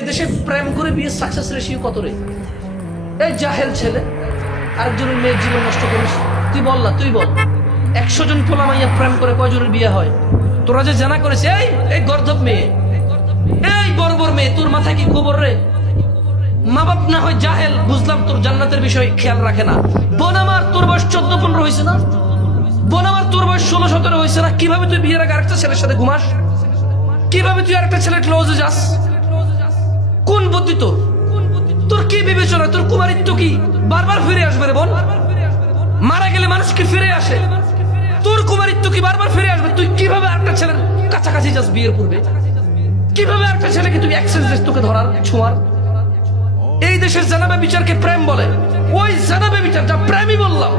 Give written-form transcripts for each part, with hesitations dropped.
এদেশে প্রেম করে বিয়ে সাকসেস রেশিও কত রে? এই জাহেল ছেলে আরেকজনের মেয়ের জীবন নষ্ট করিস। তুই বল না, তুই বল 100 জন পোলা মাইয়া প্রেম করে কয়জনের বিয়ে হয়? তোরা যে জানা করেছে এই গর্ধব মেয়ে, এই বর্বর মেয়ে, তোর মাথায় কি গোবর রে? মা বাপ না হয় জাহেল, বুঝলাম তোর জান্নাতের বিষয় খেয়াল রাখে না। বোন আমার তোর বয়স 14-15 হয়েছে না? বোন আমার তোর বয়স 16-17 হয়েছে না? কিভাবে তুই বিয়ের আগে আরেকটা ছেলের সাথে ঘুমাস? কিভাবে তুই আরেকটা ছেলের ক্লোজে যাস? কোন বুদ্ধি তোর? তোর কি বিবেচনা? তোর কুমারিত্ব কি বারবার ফিরে আসবে রে বোন? মারা গেলে মানুষ কি ফিরে আসে? তোর কুমারিত্ব কি বারবার ফিরে আসবে? তুই কিভাবে আরেকটা ছেলের কাছাকাছি যাস বিয়ের পূর্বে? কিভাবে আরেকটা ছেলেকে তুই অ্যাক্সেস দিস তোকে ধরার, ছোঁয়ার? এই দেশের জানাবে বিচারকে প্রেম বলে। ওই জানাবে বিচার যা প্রেমই বললাম,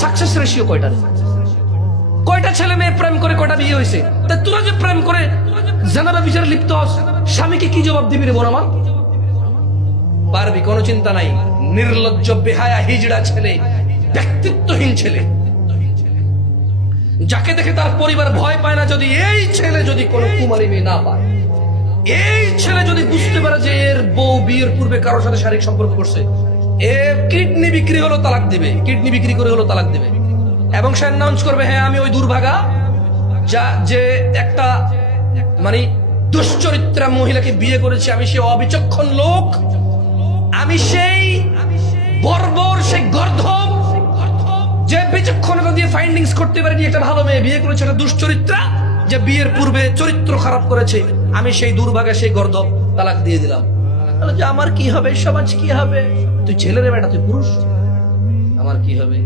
সাকসেস রেশিও কয়টা রে? কয়টা ছেলে মেয়ে প্রেম করে কয়টা বিয়ে হয়েছে? তা তোরা যে প্রেম করে জানাবে বিচারে লিপ্ত হস, স্বামীকে কি জবাব দিবি রে বোন আমার? পারবি, কোনো চিন্তা নাই। নির্লজ্জ বেহায়া হিজড়া ছেলে, ব্যক্তিত্বহীন ছেলে, যাকে দেখে তার পরিবার ভয় পায় না। যদি এই ছেলে যদি কোনো কুমারী মেয়ে না পায়, এই ছেলে যদি বুঝতে পারে যে এর বউ বিয়ের পূর্বে কারোর সাথে শারীরিক সম্পর্ক করছে, এ কিডনি বিক্রি হলো তালাক দিবে, কিডনি বিক্রি করে হলো তালাক দিবে। এবং সে অ্যানাউন্স করবে, হ্যাঁ আমি ওই দুর্ভাগা যে একটা মানে দুশ্চরিত্রা মহিলাকে বিয়ে করেছি, আমি সেই অবিচক্ষণ লোক, আমি সেই বর্বর, সেই গর্ধব যে বিচক্ষণতা দিয়ে ফাইন্ডিংস করতে পারেনি একটা ভালো মেয়ে বিয়ে করেছে, একটা দুশ্চরিত্রা যে বিয়ের পূর্বে চরিত্র খারাপ করেছে, আমি সেই দুর্ভাগা, সেই গর্ধব, তালাক দিয়ে দিলাম। তাহলে যে আমার কি হবে, সমাজ কি হবে? তুই ছেলের বেটা, তুই পুরুষ, আমার কি হবে?